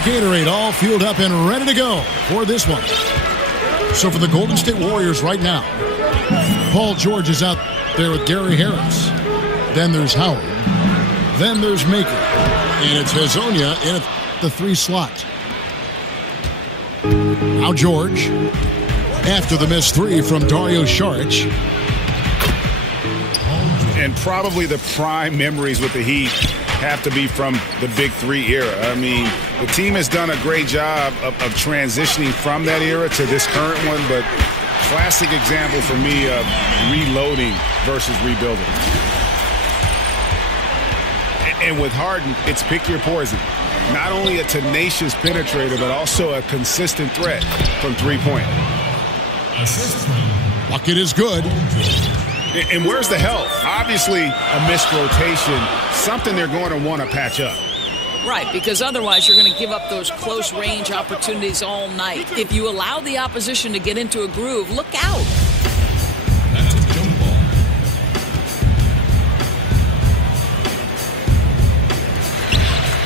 Gatorade all fueled up and ready to go for this one. So for the Golden State Warriors right now, Paul George is out there with Gary Harris. Then there's Howard. Then there's Maker. And it's Hezonja in the 3 slot. Now George, after the missed 3 from Dario Saric. And probably the prime memories with the Heat have to be from the Big 3 era. I mean, the team has done a great job of transitioning from that era to this current one, but classic example for me of reloading versus rebuilding. And with Harden, it's pick your poison. Not only a tenacious penetrator, but also a consistent threat from three-point. Bucket is good. And where's the help? Obviously, a missed rotation, something they're going to want to patch up. Right, because otherwise you're going to give up those close-range opportunities all night. If you allow the opposition to get into a groove, look out. That's a jump ball.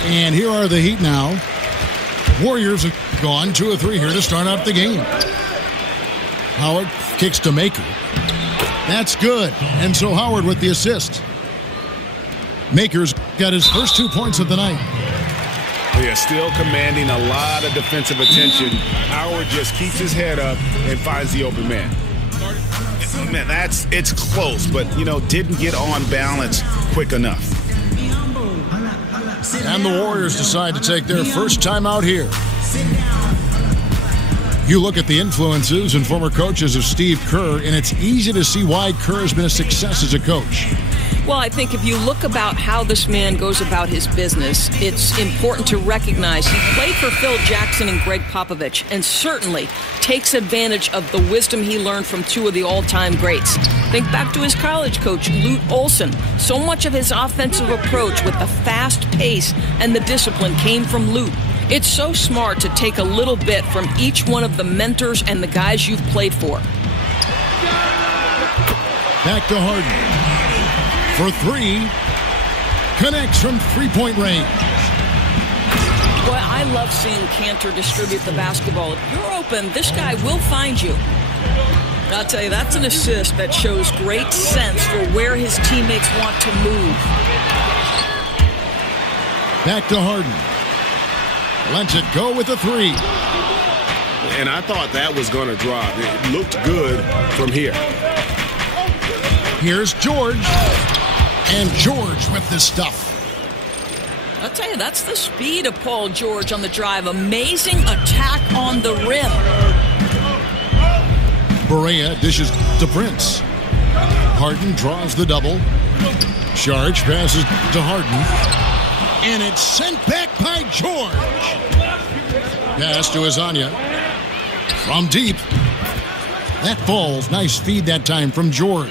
And here are the Heat now. Warriors have gone 2 of 3 here to start out the game. Howard kicks to Maker. That's good. And so Howard with the assist. Maker's got his first 2 points of the night. Yeah, still commanding a lot of defensive attention. Howard just keeps his head up and finds the open man. Man, it's close, but, didn't get on balance quick enough. And the Warriors decide to take their first time out here. You look at the influences and former coaches of Steve Kerr, and it's easy to see why Kerr has been a success as a coach. Well, I think if you look about how this man goes about his business, it's important to recognize he played for Phil Jackson and Greg Popovich, and certainly takes advantage of the wisdom he learned from 2 of the all-time greats. Think back to his college coach, Lute Olson. So much of his offensive approach with the fast pace and the discipline came from Lute. It's so smart to take a little bit from each one of the mentors and the guys you've played for. Back to Harden. For 3. Connects from 3-point range. Boy, I love seeing Cantor distribute the basketball. If you're open, this guy will find you. I'll tell you, that's an assist that shows great sense for where his teammates want to move. Back to Harden. Lets it go with a 3. And I thought that was going to drop. It looked good from here. Here's George. And George with the stuff. I'll tell you, that's the speed of Paul George on the drive. Amazing attack on the rim. Barea dishes to Prince. Harden draws the double. Saric passes to Harden. And it's sent back by George. Pass to Hezonja. From deep. That falls. Nice feed that time from George.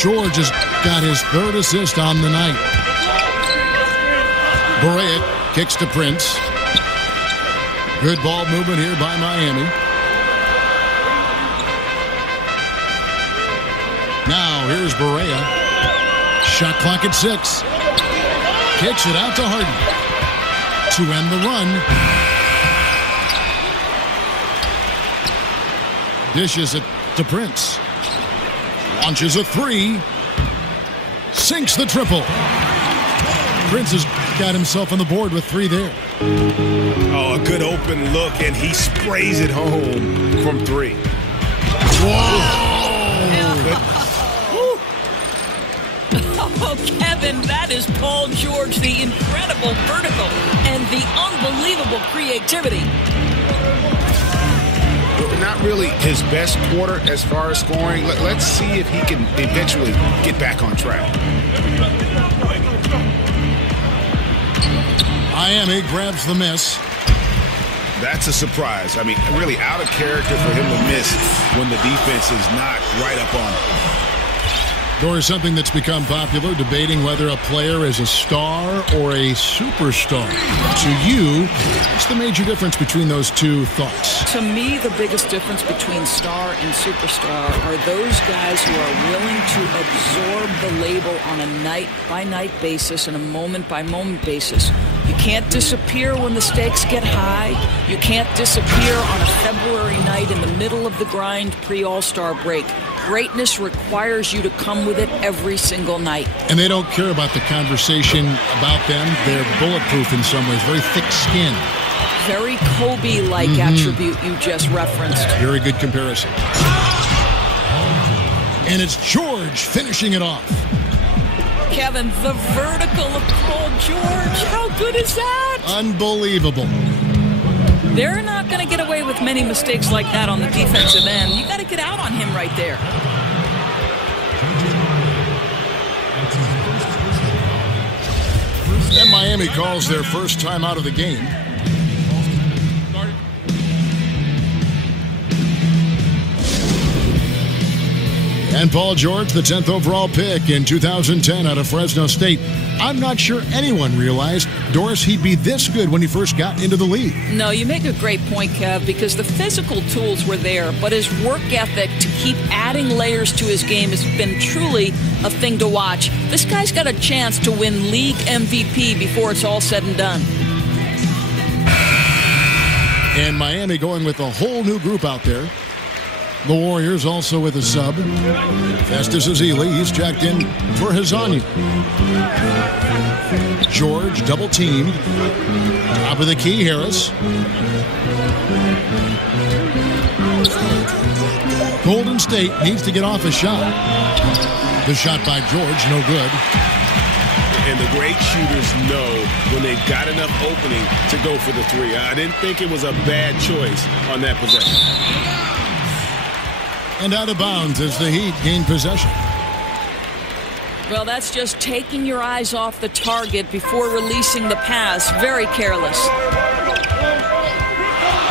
George has got his 3rd assist on the night. Barea kicks to Prince. Good ball movement here by Miami. Now here's Barea. Shot clock at 6. Kicks it out to Harden to end the run. Dishes it to Prince. Launches a 3. Sinks the triple. Prince has got himself on the board with 3 there. Oh, a good open look, and he sprays it home from 3. Whoa! Oh, Kevin, that is Paul George, the incredible vertical and the unbelievable creativity. Not really his best quarter as far as scoring. Let's see if he can eventually get back on track. Miami grabs the miss. That's a surprise. I mean, really out of character for him to miss when the defense is not right up on it. Or something that's become popular, debating whether a player is a star or a superstar. To you, what's the major difference between those 2 thoughts? To me, the biggest difference between star and superstar are those guys who are willing to absorb the label on a night-by-night basis and a moment-by-moment basis. You can't disappear when the stakes get high. You can't disappear on a February night in the middle of the grind pre-All-Star break. Greatness requires you to come with it every single night. And they don't care about the conversation about them. They're bulletproof in some ways, very thick skin. Very Kobe-like attribute you just referenced. Very good comparison. And it's George finishing it off. Kevin, the vertical of Paul George. How good is that? Unbelievable. They're not going to get away with many mistakes like that on the defensive end. You got to get out on him right there. And Miami calls their first time out of the game. And Paul George, the 10th overall pick in 2010 out of Fresno State. I'm not sure anyone realized, Doris, he'd be this good when he first got into the league. No, you make a great point, Kev, because the physical tools were there, but his work ethic to keep adding layers to his game has been truly a thing to watch. This guy's got a chance to win league MVP before it's all said and done. And Miami going with a whole new group out there. The Warriors also with a sub. Festus Ezeli, he's checked in for Hazanya. George double teamed. Top of the key, Harris. Golden State needs to get off a shot. The shot by George, no good. And the great shooters know when they've got enough opening to go for the three. I didn't think it was a bad choice on that possession. And out of bounds as the Heat gain possession. Well, that's just taking your eyes off the target before releasing the pass. Very careless.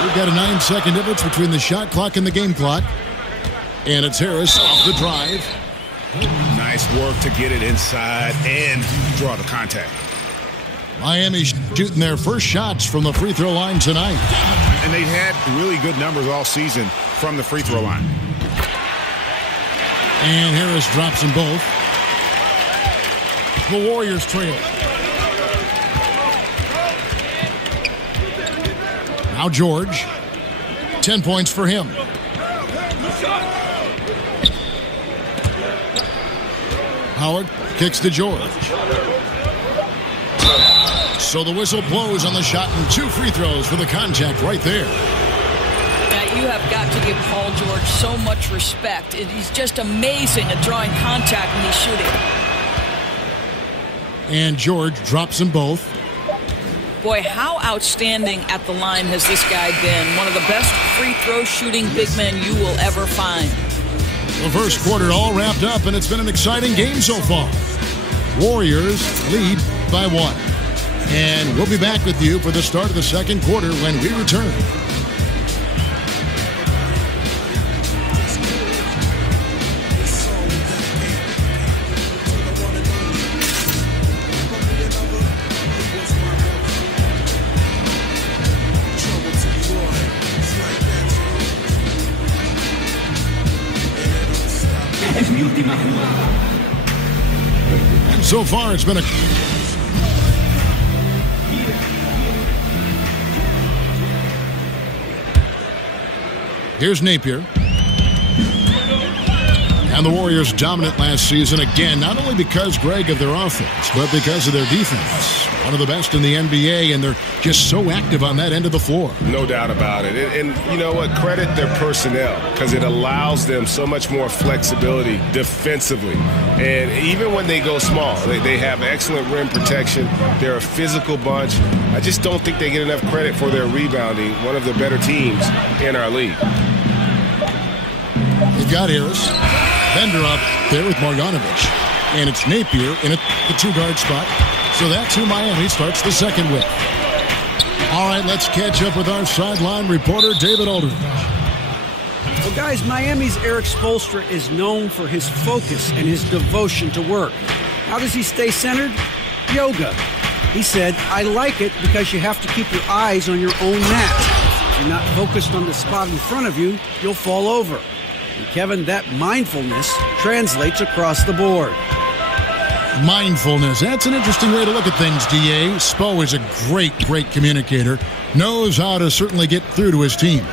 We've got a 9-second difference between the shot clock and the game clock. And it's Harris off the drive. Nice work to get it inside and draw the contact. Miami shooting their first shots from the free throw line tonight. And they've had really good numbers all season from the free throw line. And Harris drops them both. The Warriors trail. Now George. 10 points for him. Howard kicks to George. So the whistle blows on the shot and 2 free throws for the contact right there. You have got to give Paul George so much respect. He's just amazing at drawing contact when he's shooting. And George drops them both. Boy, how outstanding at the line has this guy been. One of the best free throw shooting big men you will ever find. The first quarter all wrapped up, and it's been an exciting game so far. Warriors lead by 1. And we'll be back with you for the start of the second quarter when we return. And so far, it's been a... Here's Napier. And the Warriors dominant last season again, not only because, Greg, of their offense, but because of their defense. One of the best in the NBA, and they're just so active on that end of the floor. No doubt about it. And you know what? Credit their personnel, because it allows them so much more flexibility defensively. And even when they go small, they have excellent rim protection. They're a physical bunch. I just don't think they get enough credit for their rebounding. One of the better teams in our league. You've got Harris. Bender up there with Marjanovic. And it's Napier in the 2-guard spot. So that's who Miami starts the second with. All right, let's catch up with our sideline reporter, David Aldridge. Well, guys, Miami's Eric Spoelstra is known for his focus and his devotion to work. How does he stay centered? Yoga. He said, I like it because you have to keep your eyes on your own mat. If you're not focused on the spot in front of you, you'll fall over. And Kevin, that mindfulness translates across the board. mindfulness. That's an interesting way to look at things, D.A. Spo is a great communicator. Knows how to certainly get through to his team.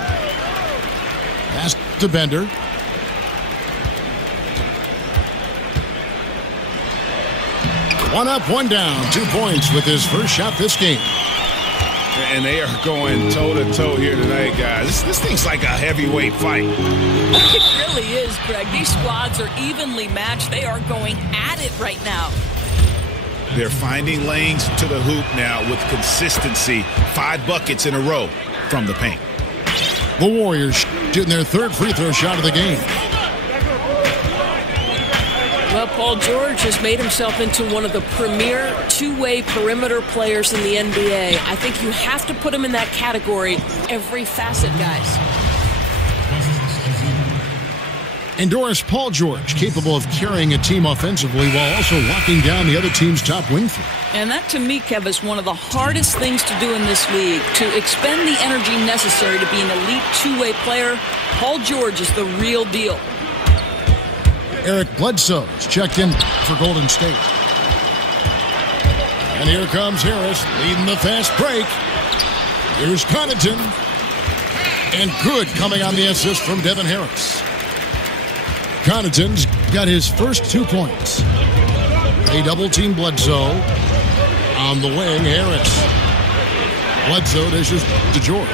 Pass to Bender. One up, one down. 2 points with his first shot this game. And they are going toe-to-toe here tonight, guys. This thing's like a heavyweight fight. It really is, Greg. These squads are evenly matched. They are going at it right now. They're finding lanes to the hoop now with consistency. 5 buckets in a row from the paint. The Warriors shooting their third free throw shot of the game. Well, Paul George has made himself into one of the premier two-way perimeter players in the NBA. I think you have to put him in that category, every facet, guys. And Doris, Paul George, capable of carrying a team offensively while also locking down the other team's top wing threat. And that, to me, Kev, is one of the hardest things to do in this league. To expend the energy necessary to be an elite two-way player, Paul George is the real deal. Eric Bledsoe is checked in for Golden State. And here comes Harris leading the fast break. Here's Connaughton. And good coming on the assist from Devin Harris. Connaughton's got his first 2 points. They double-team Bledsoe. On the wing, Harris. Bledsoe dishes to George.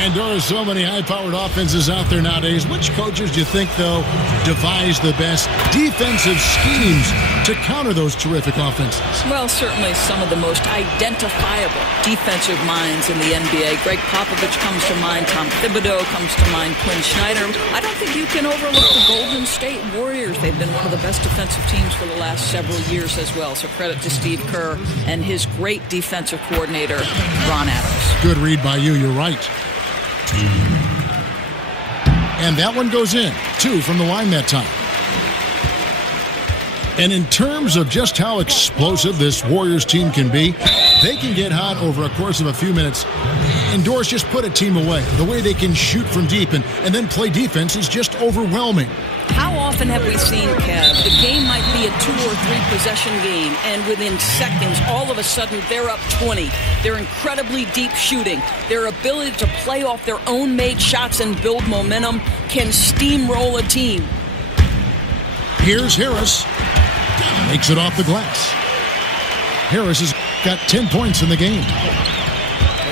And there are so many high-powered offenses out there nowadays. Which coaches do you think, though, devise the best defensive schemes to counter those terrific offenses? Well, certainly some of the most identifiable defensive minds in the NBA. Greg Popovich comes to mind. Tom Thibodeau comes to mind. Quinn Snyder. I don't think you can overlook the Golden State Warriors. They've been one of the best defensive teams for the last several years as well. So credit to Steve Kerr and his great defensive coordinator, Ron Adams. Good read by you. You're right. And that one goes in. 2 from the line that time. And in terms of just how explosive this Warriors team can be, they can get hot over a course of a few minutes. And Doris just put a team away. The way they can shoot from deep and then play defense is just overwhelming. How often have we seen, Kev, the game might be a 2 or 3 possession game, and within seconds, all of a sudden, they're up 20. They're incredibly deep shooting. Their ability to play off their own made shots and build momentum can steamroll a team. Here's Harris. Makes it off the glass. Harris has got 10 points in the game.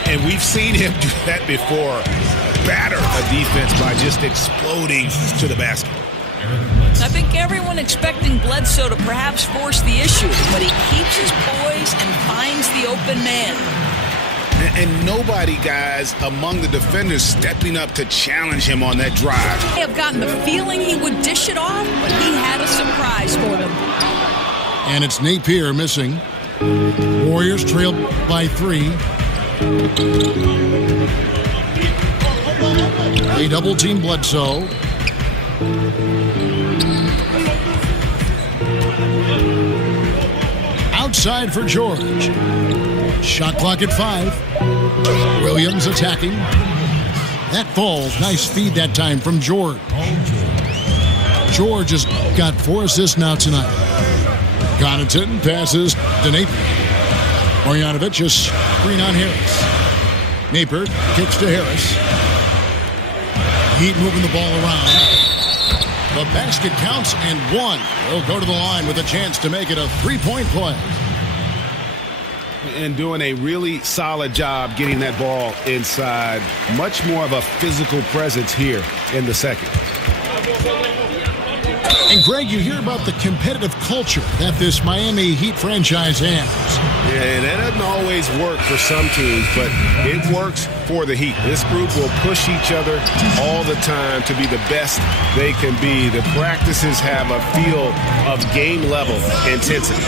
And we've seen him do that before. Batter a defense by just exploding to the basket. I think everyone expecting Bledsoe to perhaps force the issue, but he keeps his poise and finds the open man. And nobody, guys, among the defenders stepping up to challenge him on that drive. I have gotten the feeling he would dish it off, but he had a surprise for them. And it's Napier missing. Warriors trail by 3. They double-team Bledsoe. Outside for George. Shot clock at 5. Williams attacking. That falls. Nice feed that time from George. George has got 4 assists now tonight. Connaughton passes to Napier. Marjanovic is screen on Harris. Napier kicks to Harris. Heat moving the ball around. The basket counts and 1. They'll go to the line with a chance to make it a 3-point play. And doing a really solid job getting that ball inside. Much more of a physical presence here in the second. And Greg, you hear about the competitive culture that this Miami Heat franchise has. Yeah, that doesn't always work for some teams, but it works for the Heat. This group will push each other all the time to be the best they can be. The practices have a feel of game-level intensity.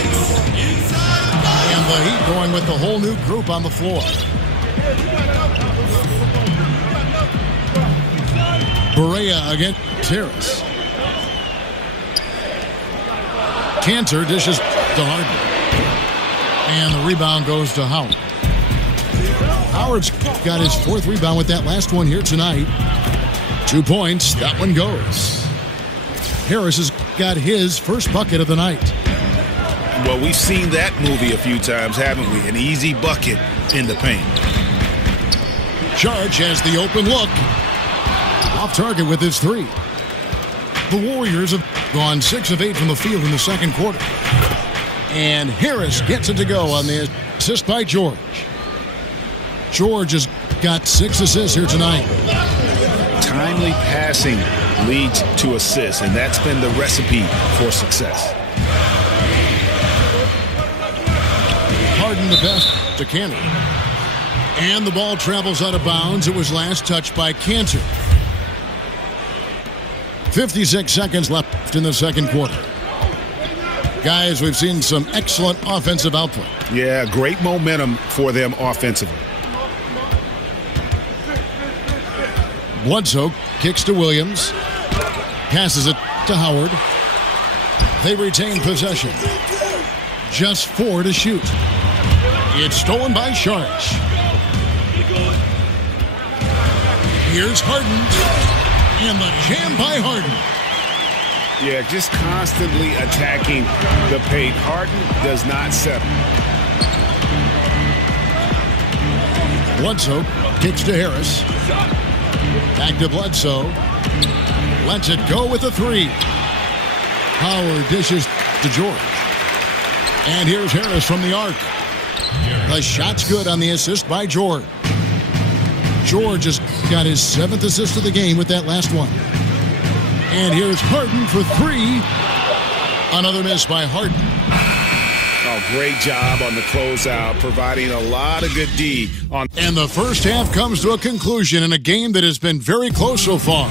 And the Heat going with the whole new group on the floor. Barea against Harris. Cantor dishes to Harden. And the rebound goes to Howard. Howard's got his 4th rebound with that last one here tonight. 2 points. That one goes. Harris has got his first bucket of the night. Well, we've seen that movie a few times, haven't we? An easy bucket in the paint. Saric has the open look. Off target with his three. The Warriors have gone 6 of 8 from the field in the second quarter. And Harris gets it to go on the assist by George. George has got 6 assists here tonight. Timely passing leads to assists, and that's been the recipe for success. Harden the best to Cantor. And the ball travels out of bounds. It was last touched by Cantor. 56 seconds left in the second quarter. Guys, we've seen some excellent offensive output. Yeah, great momentum for them offensively. Bledsoe kicks to Williams. Passes it to Howard. They retain possession. Just 4 to shoot. It's stolen by Saric. Here's Harden. And the jam by Harden. Yeah, just constantly attacking the paint. Harden does not settle. Bledsoe kicks to Harris. Back to Bledsoe. Lets it go with a 3. Howard dishes to George. And here's Harris from the arc. The shot's good on the assist by George. George has got his 7th assist of the game with that last one. And here's Harden for 3. Another miss by Harden. Oh, great job on the closeout, providing a lot of good D on. And the first half comes to a conclusion in a game that has been very close so far.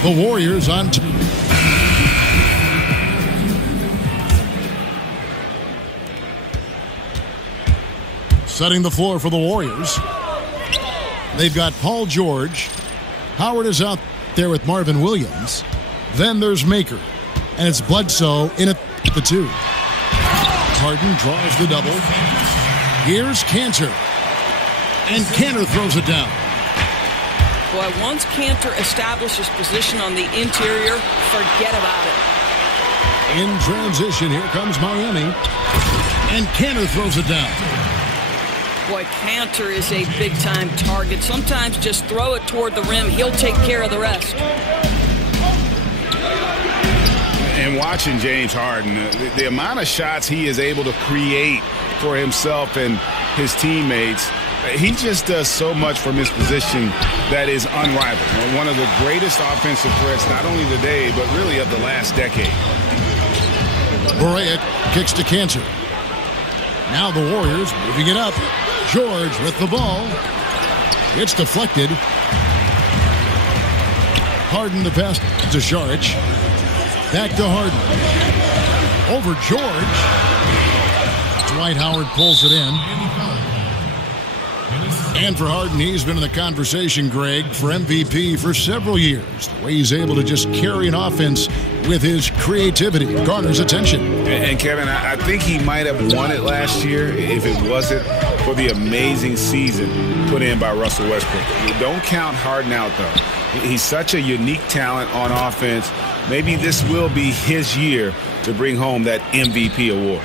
The Warriors on top. Setting the floor for the Warriors. They've got Paul George. Howard is out there with Marvin Williams. Then there's Maker. And it's Bledsoe in at the 2. Harden draws the double. Here's Cantor. And Cantor throws it down. Boy, once Cantor establishes position on the interior, forget about it. In transition, here comes Miami. And Cantor throws it down. Boy, Cantor is a big-time target. Sometimes just throw it toward the rim. He'll take care of the rest. And watching James Harden, the amount of shots he is able to create for himself and his teammates, he just does so much from his position that is unrivaled. One of the greatest offensive threats, not only today, but really of the last decade. Barea kicks to Cantor. Now the Warriors moving it up. George with the ball. It's deflected. Harden the pass to Saric. Back to Harden. Over George. Dwight Howard pulls it in. And for Harden, he's been in the conversation, Greg, for MVP for several years. The way he's able to just carry an offense with his creativity garners attention. And Kevin, I think he might have won it last year if it wasn't for the amazing season put in by Russell Westbrook. You don't count Harden out, though. He's such a unique talent on offense. Maybe this will be his year to bring home that MVP award.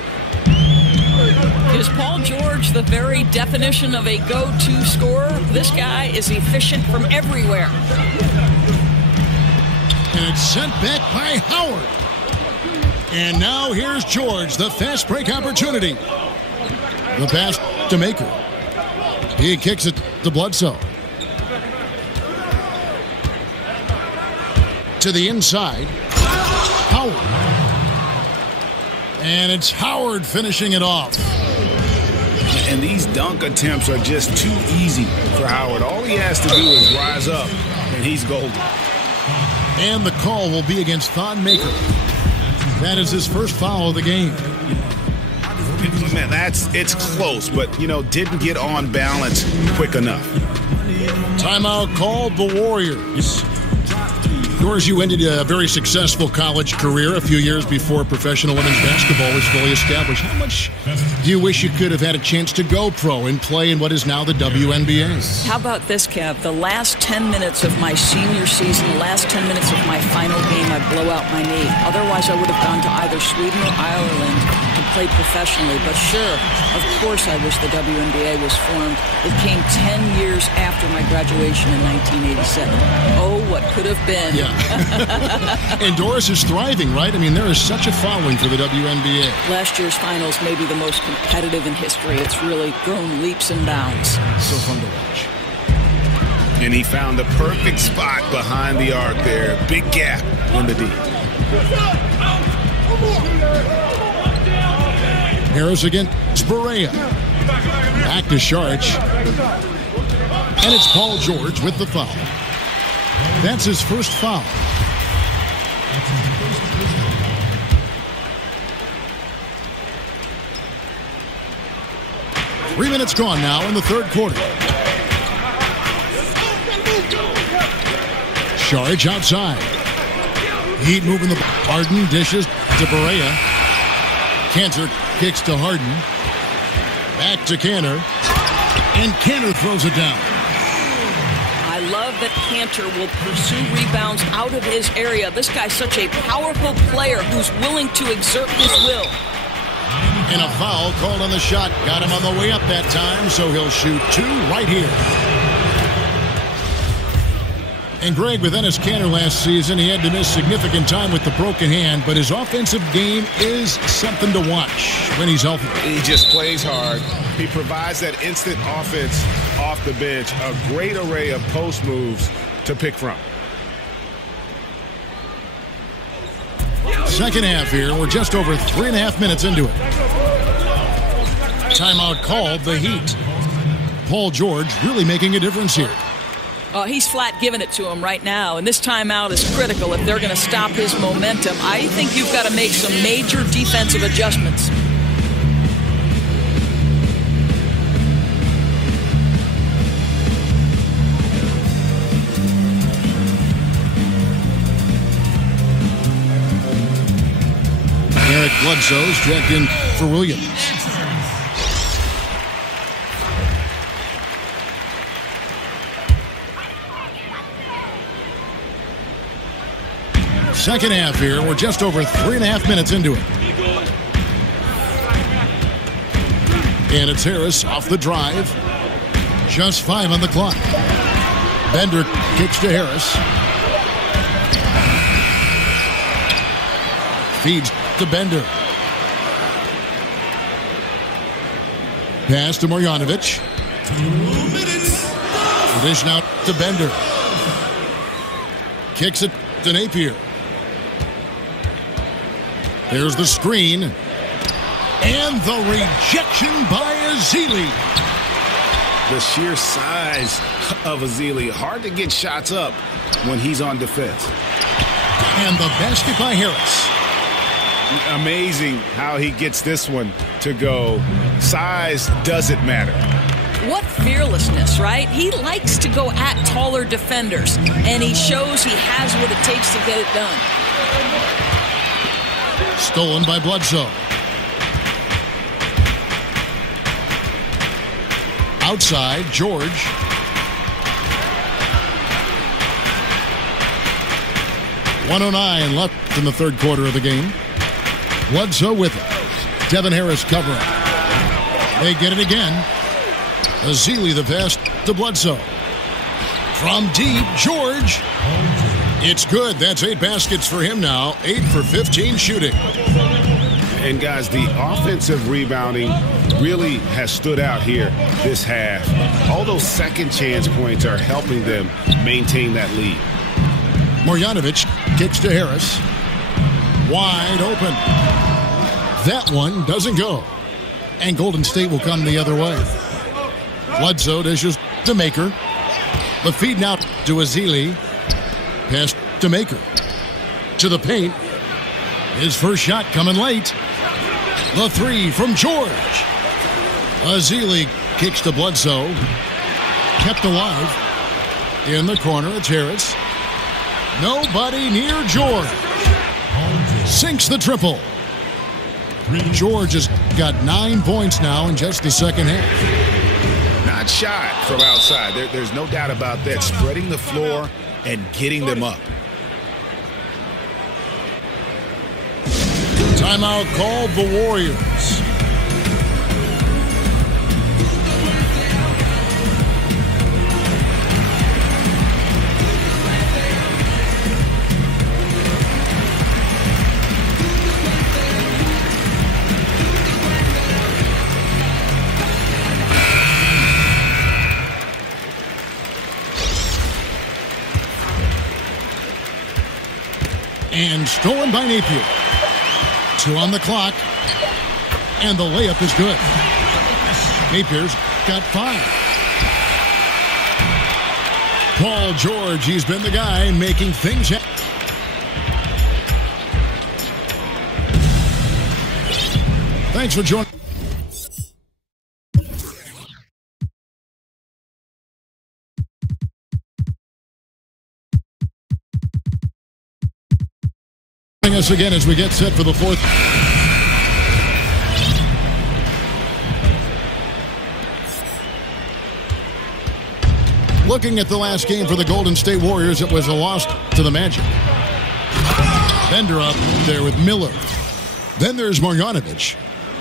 Is Paul George the very definition of a go-to scorer? This guy is efficient from everywhere. And it's sent back by Howard. And now here's George, the fast break opportunity. The pass to Maker. He kicks it to Bledsoe. To the inside. Howard. And it's Howard finishing it off. And these dunk attempts are just too easy for Howard. All he has to do is rise up, and he's golden. And the call will be against Thon Maker. That is his first foul of the game. Man, it's close, but, didn't get on balance quick enough. Timeout called the Warriors. Yours, you ended a very successful college career a few years before professional women's basketball was fully established. How much do you wish you could have had a chance to go pro and play in what is now the WNBA? How about this, Kev? The last 10 minutes of my senior season, the last 10 minutes of my final game, I blow out my knee. Otherwise, I would have gone to either Sweden or Ireland to play professionally. But sure, of course I wish the WNBA was formed. It came 10 years after my graduation in 1987. Oh, what could have been. Yeah. And Doris is thriving, right? I mean, there is such a following for the WNBA. Last year's finals may be the most competitive in history. It's really grown leaps and bounds. So fun to watch. And he found the perfect spot behind the arc there. Big gap in the D. Harris against Berea. Back to Sharch. And it's Paul George with the foul. That's his first foul. Three minutes gone now in the third quarter. Sharch outside. Heat moving the Harden, dishes to Berea. Cantor kicks to Harden. Back to Cantor. And Cantor throws it down. I love that Cantor will pursue rebounds out of his area. This guy's such a powerful player who's willing to exert his will. And a foul called on the shot. Got him on the way up that time, so he'll shoot two right here. And Greg, with Enes Kanter last season, he had to miss significant time with the broken hand, but his offensive game is something to watch when he's healthy. He just plays hard. He provides that instant offense off the bench. A great array of post moves to pick from. Second half here. We're just over 3.5 minutes into it. Timeout called, the Heat. Paul George really making a difference here. He's flat giving it to him right now, and this timeout is critical if they're going to stop his momentum. I think you've got to make some major defensive adjustments. Eric Bledsoe's checked in for Williams. Second half here. We're just over 3.5 minutes into it. And it's Harris off the drive. Just 5 on the clock. Bender kicks to Harris. Feeds to Bender. Pass to Marjanovic. 2 minutes. Dish now to Bender. Kicks it to Napier. There's the screen. And the rejection by Ezeli. The sheer size of Ezeli. Hard to get shots up when he's on defense. And the basket by Harris. Amazing how he gets this one to go. Size doesn't matter. What fearlessness, right? He likes to go at taller defenders, and he shows he has what it takes to get it done. Stolen by Bledsoe. Outside, George. .109 left in the third quarter of the game. Bledsoe with it. Devin Harris covering. They get it again. Ezeli the pass to Bledsoe. From deep, George. It's good. That's 8 baskets for him now. 8 for 15 shooting. And guys, the offensive rebounding really has stood out here this half. All those second chance points are helping them maintain that lead. Marjanovic kicks to Harris. Wide open. That one doesn't go. And Golden State will come the other way. Bledsoe dishes to Maker. The feed now to Ezeli. Pass to Maker. To the paint. His first shot coming late. The three from George. Azili kicks to Bledsoe. Kept alive. In the corner, it's Harris. Nobody near George. Sinks the triple. George has got 9 points now in just the second half. Not shot from outside. There's no doubt about that. Spreading the floor and getting them up. Timeout called the Warriors. And stolen by Napier. 2 on the clock. And the layup is good. Napier's got 5. Paul George, he's been the guy making things happen. Thanks for joining. Us again as we get set for the fourth. Looking at the last game for the Golden State Warriors, it was a loss to the Magic. Bender up there with Miller. Then there's Marjanovic,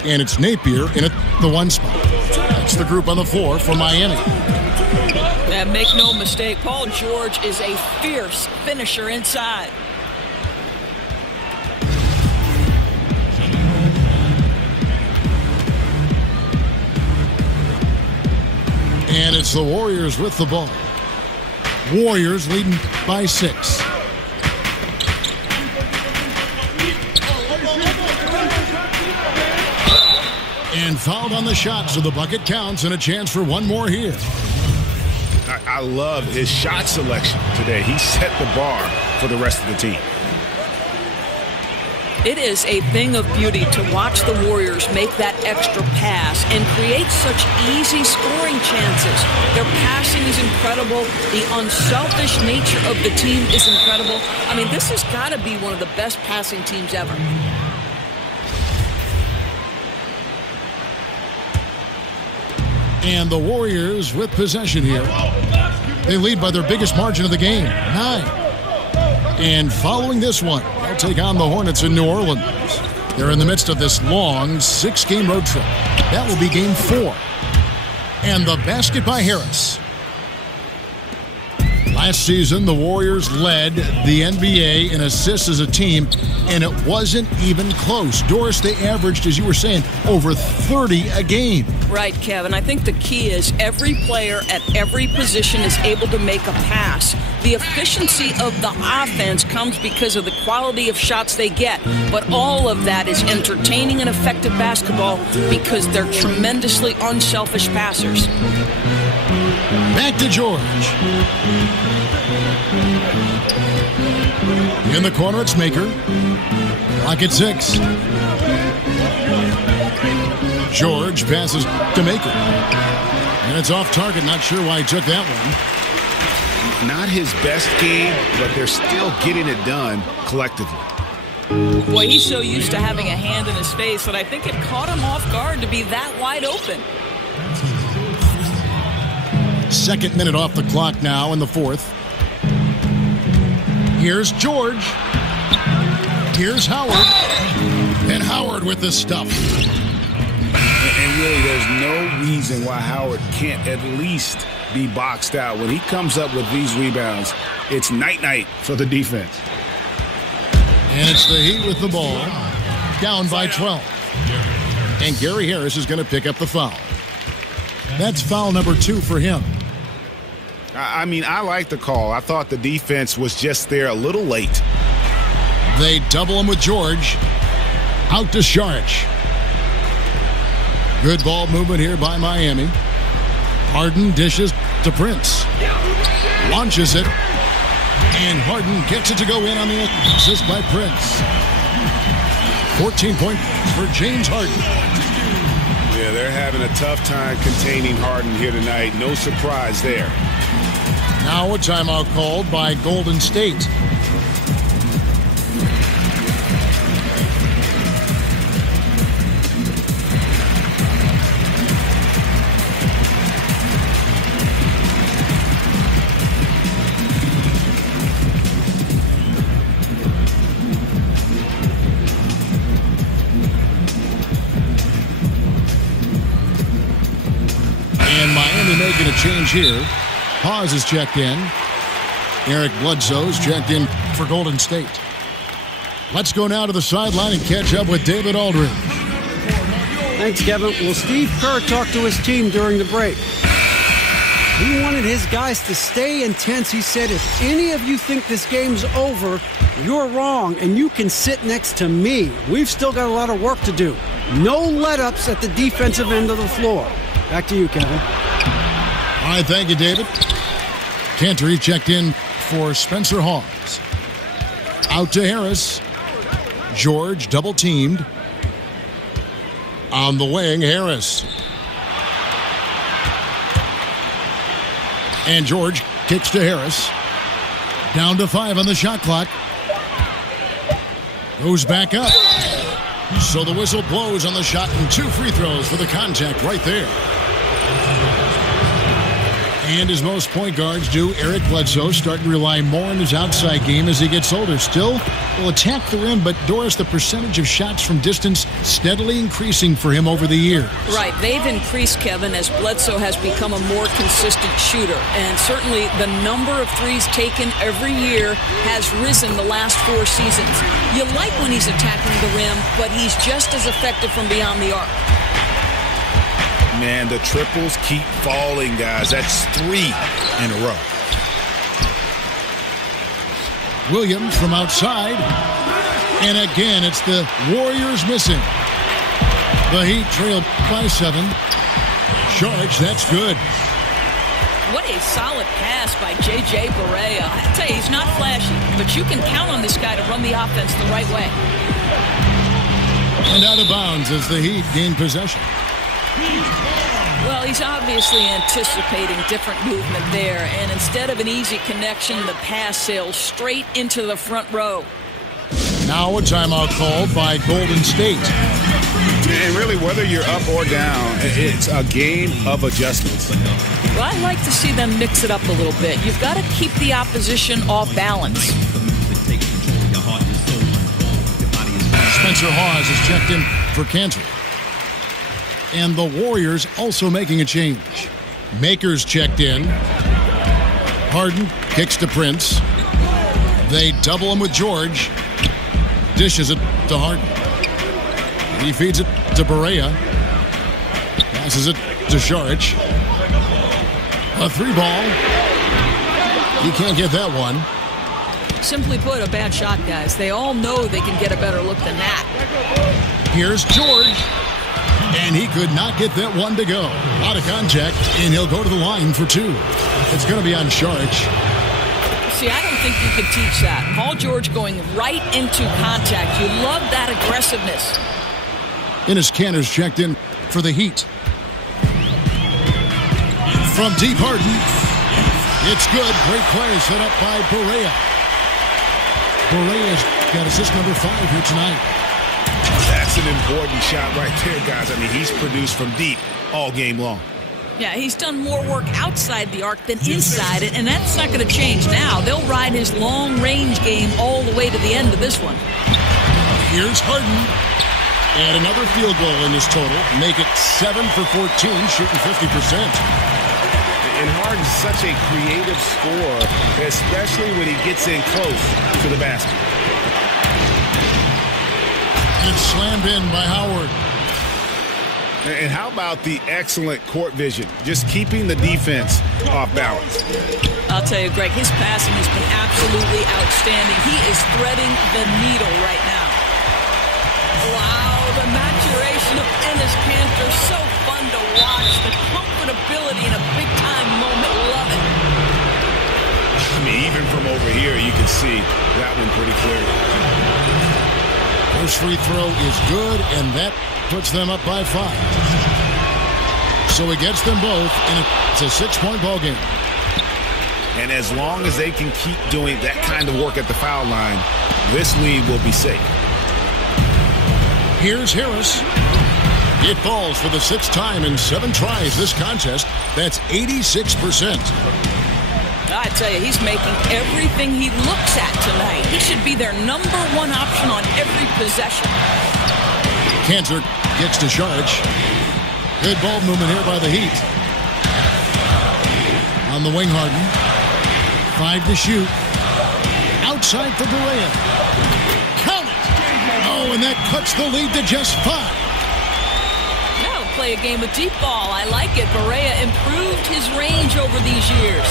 and it's Napier in the 1 spot. That's the group on the 4 for Miami. And make no mistake, Paul George is a fierce finisher inside. And it's the Warriors with the ball. Warriors leading by 6. And fouled on the shot, so the bucket counts and a chance for one more here. I love his shot selection today. He set the bar for the rest of the team. It is a thing of beauty to watch the Warriors make that extra pass and create such easy scoring chances. Their passing is incredible. The unselfish nature of the team is incredible. I mean, this has got to be one of the best passing teams ever. And the Warriors with possession here. They lead by their biggest margin of the game, 9. And following this one, they'll take on the Hornets in New Orleans. They're in the midst of this long 6-game road trip. That will be game 4. And the basket by Harris. Last season, the Warriors led the NBA in assists as a team, and it wasn't even close. Doris, they averaged, as you were saying, over 30 a game. Right, Kevin. I think the key is every player at every position is able to make a pass. The efficiency of the offense comes because of the quality of shots they get, but all of that is entertaining and effective basketball because they're tremendously unselfish passers. Back to George. In the corner, it's Maker. Clock at 6. George passes to Maker. And it's off target. Not sure why he took that one. Not his best game, but they're still getting it done collectively. Boy, he's so used to having a hand in his face that I think it caught him off guard to be that wide open. Second minute off the clock now in the 4th. Here's George. Here's Howard. And Howard with the stuff. And really, there's no reason why Howard can't at least be boxed out. When he comes up with these rebounds, it's night-night for the defense. And it's the Heat with the ball. Down by 12. And Gary Harris is going to pick up the foul. That's foul number 2 for him. I mean, I like the call. I thought the defense was just there a little late. They double him with George. Out to Saric. Good ball movement here by Miami. Harden dishes to Prince. Launches it. And Harden gets it to go in on the assist by Prince. 14 points for James Harden. Yeah, they're having a tough time containing Harden here tonight. No surprise there. Now a timeout called by Golden State. And Miami making a change here. Hawes is checked in. Eric Bledsoe's checked in for Golden State. Let's go now to the sideline and catch up with David Aldridge. Thanks, Kevin. Well, Steve Kerr talked to his team during the break. He wanted his guys to stay intense. He said, if any of you think this game's over, you're wrong, and you can sit next to me. We've still got a lot of work to do. No let-ups at the defensive end of the floor. Back to you, Kevin. All right, thank you, David. Cantor checked in for Spencer Hawes. Out to Harris. George double-teamed. On the wing, Harris. And George kicks to Harris. Down to 5 on the shot clock. Goes back up. So the whistle blows on the shot and 2 free throws for the contact right there. And as most point guards do, Eric Bledsoe starting to rely more on his outside game as he gets older. Still will attack the rim, but Doris, the percentage of shots from distance steadily increasing for him over the years. Right, they've increased, Kevin, as Bledsoe has become a more consistent shooter. And certainly the number of threes taken every year has risen the last 4 seasons. You like when he's attacking the rim, but he's just as effective from beyond the arc. Man, the triples keep falling, guys. That's 3 in a row. Williams from outside. And again, it's the Warriors missing. The Heat trail by 7. Charge, that's good. What a solid pass by J.J. Barea. I tell you, he's not flashy, but you can count on this guy to run the offense the right way. And out of bounds as the Heat gain possession. Well, he's obviously anticipating different movement there, and instead of an easy connection, the pass sails straight into the front row. Now a timeout called by Golden State. And really, whether you're up or down, it's a game of adjustments. Well, I like to see them mix it up a little bit. You've got to keep the opposition off balance. Spencer Hawes is checked in for Cantor. And the Warriors also making a change. Makers checked in. Harden kicks to Prince. They double him with George. Dishes it to Harden. He feeds it to Barea. Passes it to Šarić. A 3-ball. He can't get that one. Simply put, a bad shot, guys. They all know they can get a better look than that. Here's George. And he could not get that one to go. Out of contact, and he'll go to the line for 2. It's going to be on Šarić. See, I don't think you could teach that. Paul George going right into contact. You love that aggressiveness. Enes Kanter's checked in for the Heat. From deep, Harden. It's good. Great play set up by Barea. Barea's got assist number 5 here tonight. That's an important shot right there, guys. I mean, he's produced from deep all game long. Yeah, he's done more work outside the arc than inside it, and that's not going to change now. They'll ride his long-range game all the way to the end of this one. Here's Harden. And another field goal in this total. Make it 7 for 14, shooting 50%. And Harden's such a creative scorer, especially when he gets in close to the basket. It's slammed in by Howard. And how about the excellent court vision? Just keeping the defense off balance. I'll tell you, Greg, his passing has been absolutely outstanding. He is threading the needle right now. Wow, the maturation of Enes Kanter, so fun to watch. The comfortability in a big-time moment, love it. I mean, even from over here, you can see that one pretty clearly. First free throw is good, and that puts them up by 5. So he gets them both, and it's a 6-point ball game. And as long as they can keep doing that kind of work at the foul line, this lead will be safe. Here's Harris. It falls for the 6th time in 7 tries this contest. That's 86%. I tell you, he's making everything he looks at tonight. He should be their #1 option on every possession. Cantor gets to Sharge. Good ball movement here by the Heat. On the wing, Harden. 5 to shoot. Outside for Berea. Count it! Oh, and that cuts the lead to just 5. Now play a game of deep ball. I like it. Berea improved his range over these years.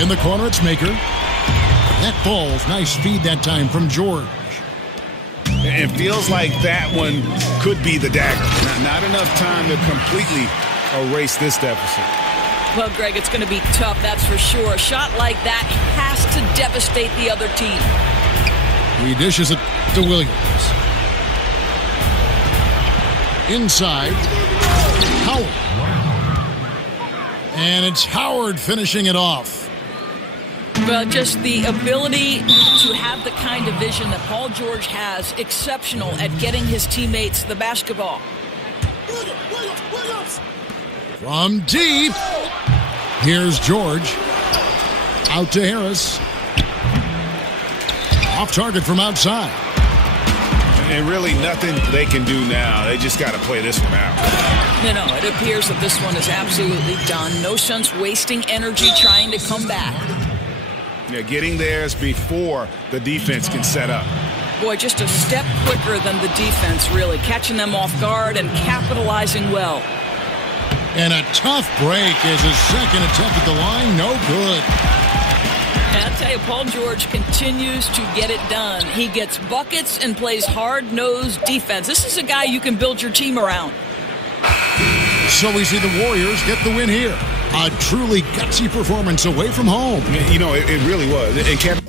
In the corner, it's Maker. That falls. Nice feed that time from George. It feels like that one could be the dagger. Not enough time to completely erase this deficit. Well, Greg, it's going to be tough, that's for sure. A shot like that has to devastate the other team. He dishes it to Williams. Inside, Howard. And it's Howard finishing it off. Well, just the ability to have the kind of vision that Paul George has, exceptional at getting his teammates the basketball. From deep, here's George. Out to Harris. Off target from outside. And really nothing they can do now. They just got to play this one out. You know, it appears that this one is absolutely done. No sense wasting energy trying to come back. Yeah, getting theirs before the defense can set up. Boy, just a step quicker than the defense, really. Catching them off guard and capitalizing well. And a tough break as his second attempt at the line. No good. And I'll tell you, Paul George continues to get it done. He gets buckets and plays hard-nosed defense. This is a guy you can build your team around. So we see the Warriors get the win here. A truly gutsy performance away from home. You know, it really was. And Kevin,